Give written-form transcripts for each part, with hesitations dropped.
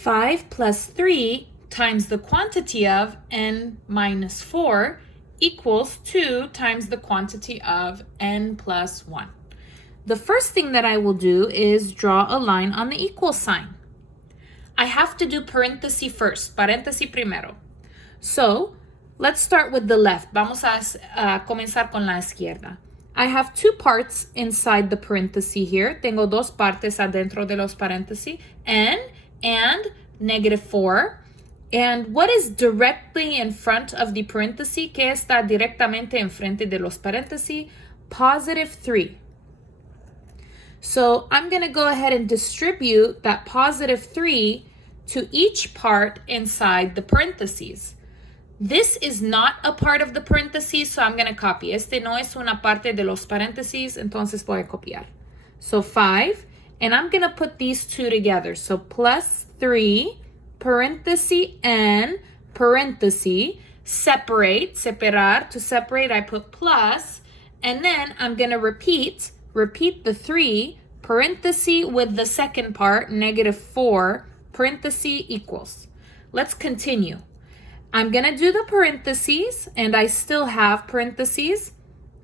5 plus 3 times the quantity of n minus 4 equals 2 times the quantity of n plus 1. The first thing that I will do is draw a line on the equal sign. I have to do paréntesis first, paréntesis primero. So, let's start with the left. Vamos a comenzar con la izquierda. I have two parts inside the paréntesis here. Tengo dos partes adentro de los paréntesis, n and -4. And what is directly in front of the paréntesis? ¿Qué está directamente enfrente de los paréntesis? +3. So I'm going to go ahead and distribute that +3 to each part inside the parentheses. This is not a part of the parentheses, so I'm going to copy. Este no es una parte de los paréntesis, entonces voy a copiar. So 5, and I'm going to put these two together. So +3, paréntesis, n, paréntesis, separate, separar. To separate, I put plus, and then I'm going to repeat the 3, paréntesis with the second part, -4, paréntesis equals. Let's continue. I'm going to do the parentheses, and I still have parentheses.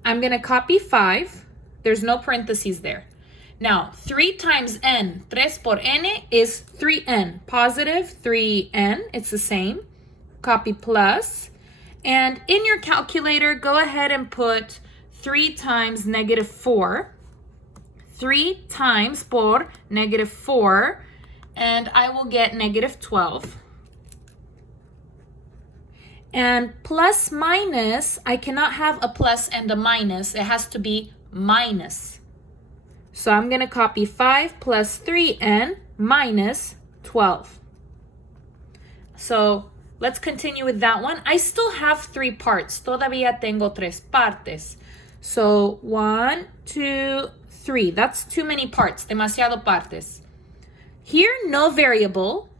I'm going to copy 5. There's no parentheses there. Now, 3 times n, 3 por n, is 3n. Positive 3n, it's the same. Copy plus. And in your calculator, go ahead and put 3 times -4. 3 times por -4, and I will get -12. And plus minus, I cannot have a plus and a minus. It has to be minus. So I'm going to copy 5 plus 3n minus 12. So let's continue with that one. I still have 3 parts. Todavía tengo 3 partes. So 1, 2, 3. That's too many parts. Demasiado partes. Here, no variable.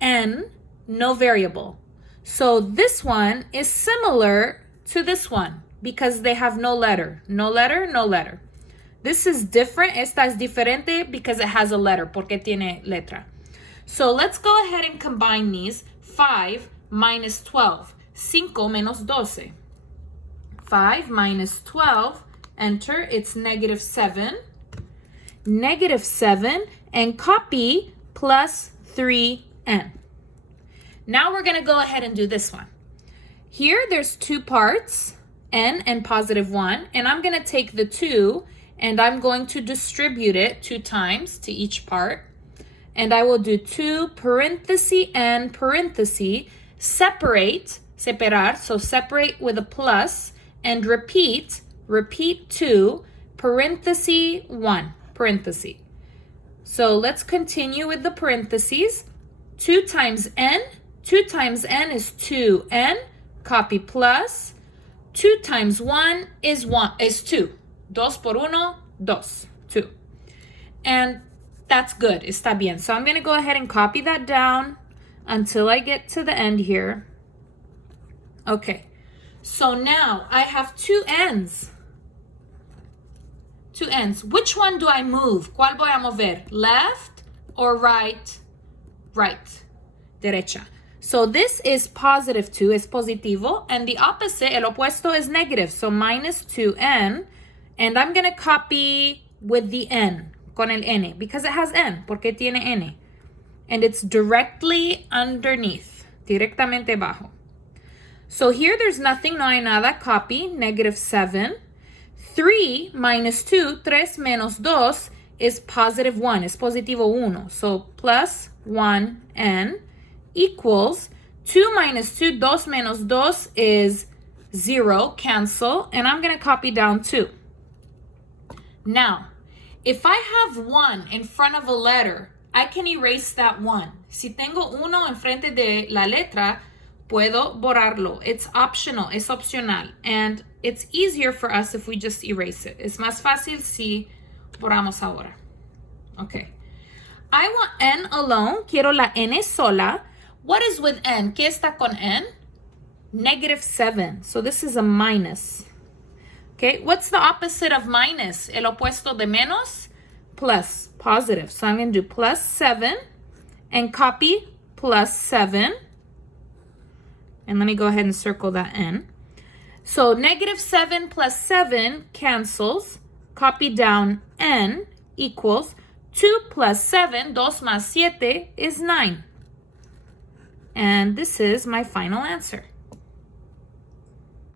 N, no variable. So this one is similar to this one because they have no letter. No letter, no letter. This is different. Esta es diferente because it has a letter, porque tiene letra. So let's go ahead and combine these. 5 minus 12. 5 menos 12. 5 minus 12. Enter. It's -7. -7. And copy plus 3n. Now we're going to go ahead and do this one. Here there's 2 parts, n and +1, and I'm going to take the 2 and I'm going to distribute it 2 times to each part. And I will do 2 paréntesis n paréntesis, separate, separar, so separate with a plus, and repeat 2, paréntesis 1, paréntesis. So let's continue with the parentheses. 2 times n. 2 times n is 2n. Copy plus. 2 times 1 is 2. 2 por 1, 2. 2. And that's good. Está bien. So I'm going to go ahead and copy that down until I get to the end here. Okay. So now I have 2 n's. 2 n's. Which one do I move? ¿Cuál voy a mover? Left or right? Right. Derecha. So this is +2, es positivo, and the opposite, el opuesto, is negative. So -2n, and I'm going to copy with the n, con el n, because it has n, porque tiene n. And it's directly underneath, directamente bajo. So here there's nothing, no hay nada, copy, -7. 3 minus 2, 3 menos 2, is +1, es positivo 1. So plus 1n equals 2 minus 2, 2 menos 2 is 0, cancel, and I'm going to copy down 2. Now, if I have 1 in front of a letter, I can erase that 1. Si tengo 1 enfrente de la letra, puedo borrarlo. It's optional, es opcional, and it's easier for us if we just erase it. Es más fácil si borramos ahora. Okay. I want n alone. Quiero la n sola. What is with n? ¿Qué está con n? -7. So this is a minus. Okay, what's the opposite of minus? El opuesto de menos? Plus, positive. So I'm going to do +7 and copy plus 7. And let me go ahead and circle that n. So negative 7 plus 7 cancels. Copy down n equals 2 plus 7, 2 más 7 is 9. And this is my final answer.